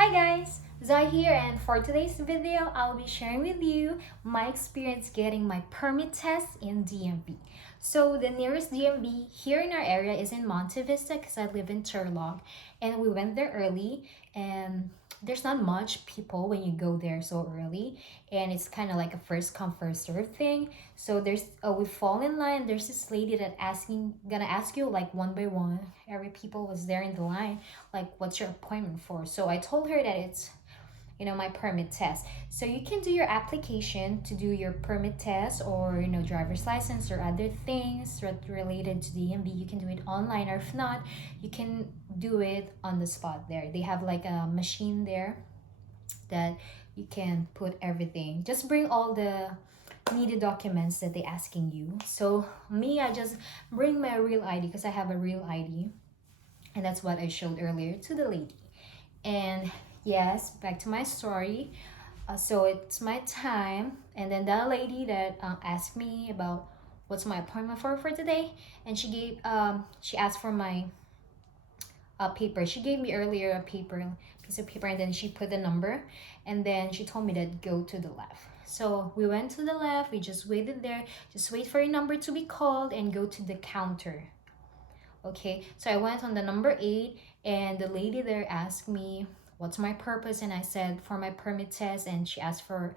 Hi guys, Zai here, and for today's video, I'll be sharing with you my experience getting my permit test in DMV. So the nearest DMV here in our area is in Monte Vista because I live in Turlock, and we went there early, and there's not much people when you go there so early, and it's kind of like a first come first serve thing. So we fall in line. There's this lady that gonna ask you like one by one. Every people was there in the line, like what's your appointment for. So I told her that it's my permit test. So you can do your application to do your permit test, or driver's license or other things related to the DMV. You can do it online, or if not, you can do it on the spot there. They have like a machine there that you can put everything. Just bring all the needed documents that they're asking you. So me, I just bring my real ID because I have a real ID, and that's what I showed earlier to the lady. And yes, back to my story. So it's my time, and then that lady that asked me about what's my appointment for today, and she asked for my paper. She gave me earlier a piece of paper, and then she put the number, and then she told me that go to the left. So we went to the left. We just waited there. Just wait for your number to be called and go to the counter. Okay, so I went on the number 8, and the lady there asked me what's my purpose, and I said for my permit test, and she asked for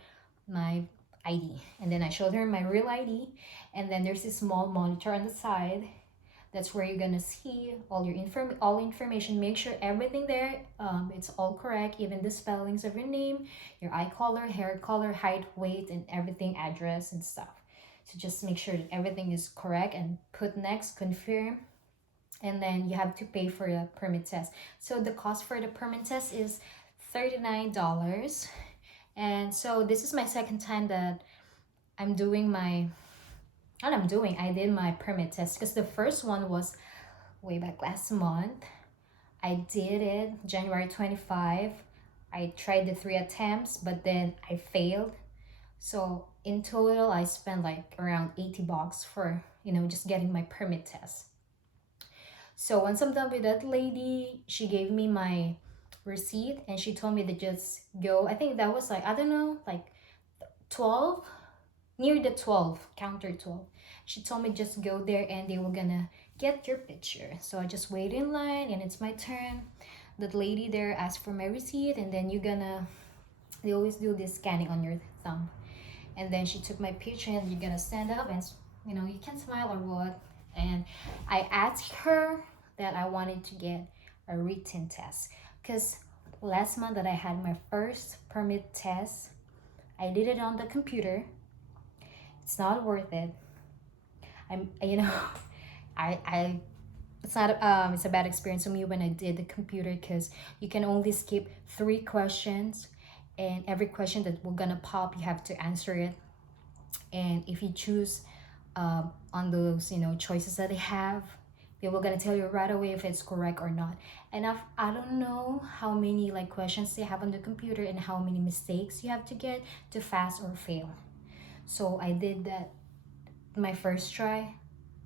my ID, and then I showed her my real ID, and then there's this small monitor on the side. That's where you're gonna see all information. Make sure everything there, it's all correct, even the spellings of your name, your eye color, hair color, height, weight, and everything, address and stuff. So just make sure that everything is correct and put next, confirm, and then you have to pay for the permit test. So the cost for the permit test is $39. And so this is my second time that I'm doing my what I'm doing. I did my permit test because the first one was way back last month. I did it January 25. I tried the 3 attempts, but then I failed. So in total, I spent like around $80 for just getting my permit test. So once I'm done with that lady, she gave me my receipt, and she told me to just go. I think that was like, I don't know, like 12, near the 12, counter 12. She told me just go there and they were gonna get your picture. So I just wait in line, and it's my turn. That lady there asked for my receipt, and then they always do this scanning on your thumb. And then she took my picture, and you're gonna stand up, and you can smile or what. And I asked her that I wanted to get a written test because last month that I had my first permit test, I did it on the computer. It's not worth it. I'm I it's not it's a bad experience for me when I did the computer, because you can only skip 3 questions, and every question that we're gonna pop, you have to answer it. And if you choose on those choices that they have, they were gonna tell you right away if it's correct or not. And I don't know how many like questions they have on the computer and how many mistakes you have to get to pass or fail. So I did that my first try,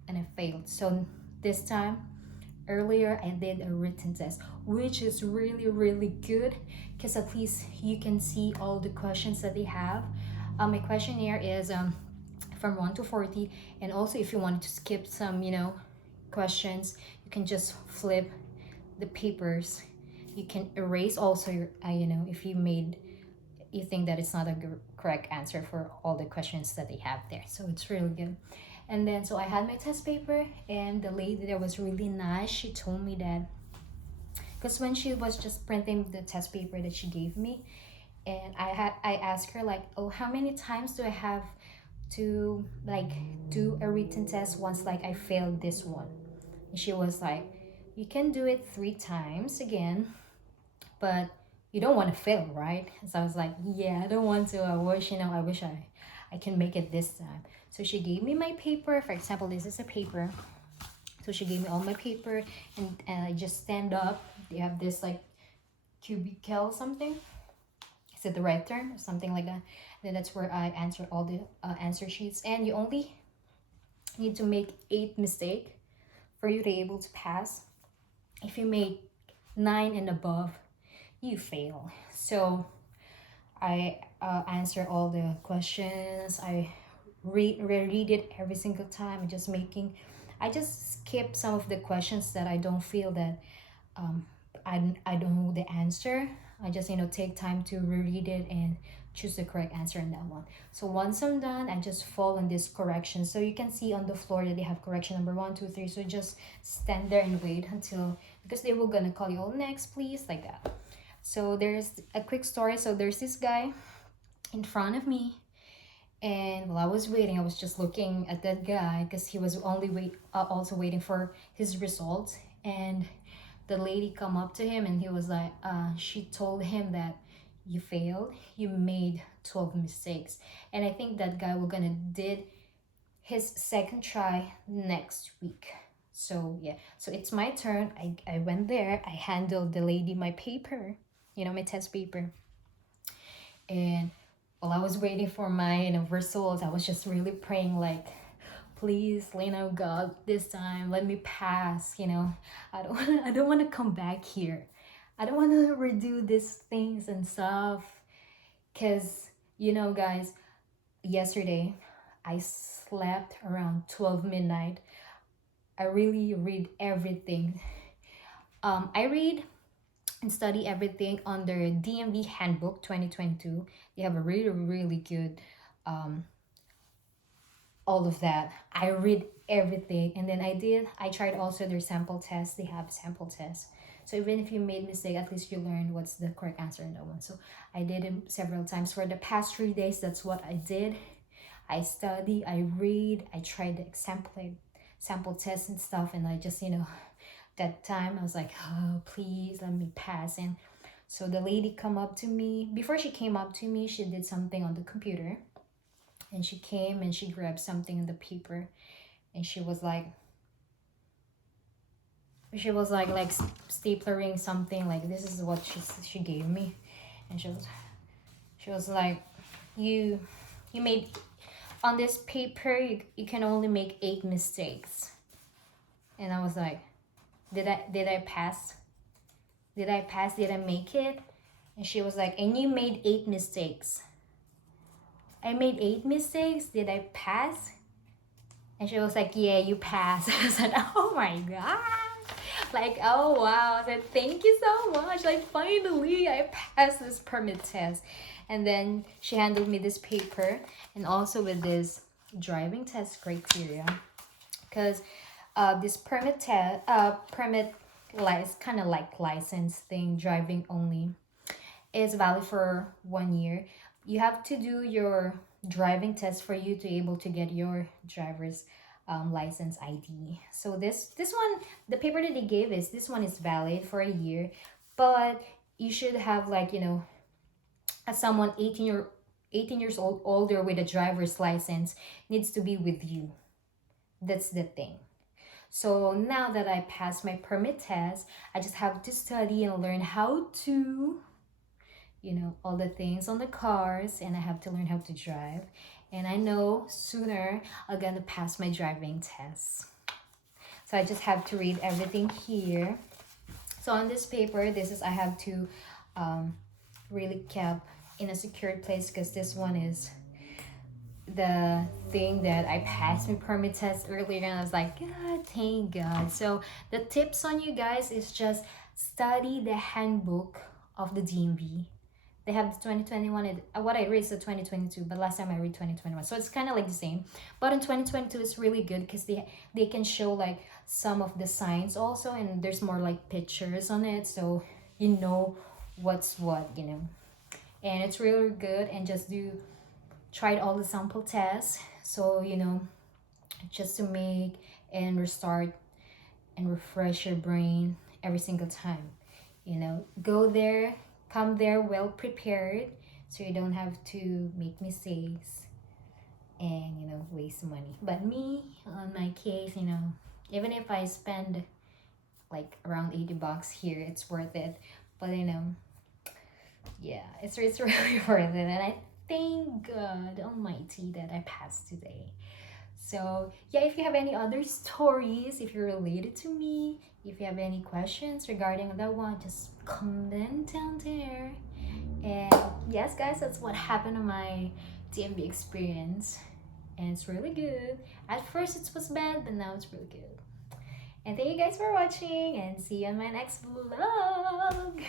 and I failed. So this time, earlier, I did a written test, which is really really good because at least you can see all the questions that they have. My questionnaire is from 1 to 40, and also if you want to skip some questions, you can just flip the papers. You can erase also your if you think that it's not a correct answer for all the questions that they have there. So it's really good. And then so I had my test paper, and the lady there was really nice. She told me that because when she was just printing the test paper that she gave me, and I asked her like, oh, how many times do I have to like do a written test once like I failed this one? And she was like, you can do it 3 times again, but you don't want to fail, right? So I was like, yeah, I don't want to. I wish I can make it this time. So she gave me my paper. For example, this is a paper. So she gave me all my paper, and I just stand up. They have this like cubicle something. Is it the right term? Or something like that. Then that's where I answer all the answer sheets. And you only need to make 8 mistakes for you to be able to pass. If you make 9 and above, you fail. So I answer all the questions. I reread it every single time. I just skip some of the questions that I don't feel that um, I don't know the answer. I just take time to reread it and choose the correct answer in that one. So once I'm done, I just fall on this correction. So you can see on the floor that they have correction number 1, 2, 3. So just stand there and wait until, because they were gonna call you, all next please, like that. So there's a quick story. So there's this guy in front of me, and while I was waiting, I was just looking at that guy because he was also waiting for his results. And the lady come up to him and he was like, she told him that you failed, you made 12 mistakes. And I think that guy was gonna did his second try next week. So yeah, so it's my turn. I went there, I handled the lady my paper, my test paper. And while I was waiting for my results, I was just really praying, like, please, God, this time let me pass. I don't want to come back here. I don't want to redo these things and stuff. Cause guys, yesterday I slept around 12 midnight. I really read everything. I read and study everything under DMV Handbook 2022. They have a really, really good all of that. I read everything, and then I tried also their sample test. They have sample tests. So even if you made mistake, at least you learned what's the correct answer in that one. So I did it several times for the past 3 days. That's what I did. I study, I read, I tried the sample tests and stuff, and I just that time I was like, oh, please let me pass. And so the lady come up to me. Before she came up to me, she did something on the computer, and she came and she grabbed something in the paper, and she was like staplering something, like this is what she gave me. And she was like, you made on this paper, you can only make 8 mistakes. And I was like, did I pass? Did I make it? And she was like, and you made 8 mistakes. I made 8 mistakes. Did I pass? And she was like, yeah, you passed. I said, oh my god. Like, oh wow. I said, thank you so much. Like, finally I passed this permit test. And then she handed me this paper and also with this driving test criteria. Because this permit kind of like license thing, driving only, is valid for 1 year. You have to do your driving test for you to able to get your driver's license ID. So this one, the paper that they gave is, this one is valid for a year, but you should have, like, as someone 18 years old older with a driver's license needs to be with you. That's the thing. So now that I passed my permit test, I just have to study and learn how to, all the things on the cars, and I have to learn how to drive. And I know sooner I'm gonna pass my driving test. So I just have to read everything here. So on this paper, I have to really keep in a secured place, because this one is the thing that I passed my permit test earlier, and I was like, God, thank God. So the tips on you guys is just study the handbook of the DMV. They have the 2021, what I read is the 2022, but last time I read 2021. So it's kind of like the same. But in 2022, it's really good because they can show like some of the signs also, and there's more like pictures on it. So you know what's what, And it's really good, and just tried all the sample tests. So, just to make and restart and refresh your brain every single time. Go there, come there well prepared, so you don't have to make mistakes and waste money. But me, on my case, even if I spend like around $80 here, it's worth it. But yeah, it's really worth it, and I thank God Almighty that I passed today. So yeah, if you have any other stories, if you're related to me, if you have any questions regarding that one, just comment down there. And yes, guys, that's what happened on my DMV experience. And it's really good. At first, it was bad, but now it's really good. And thank you guys for watching, and see you on my next vlog.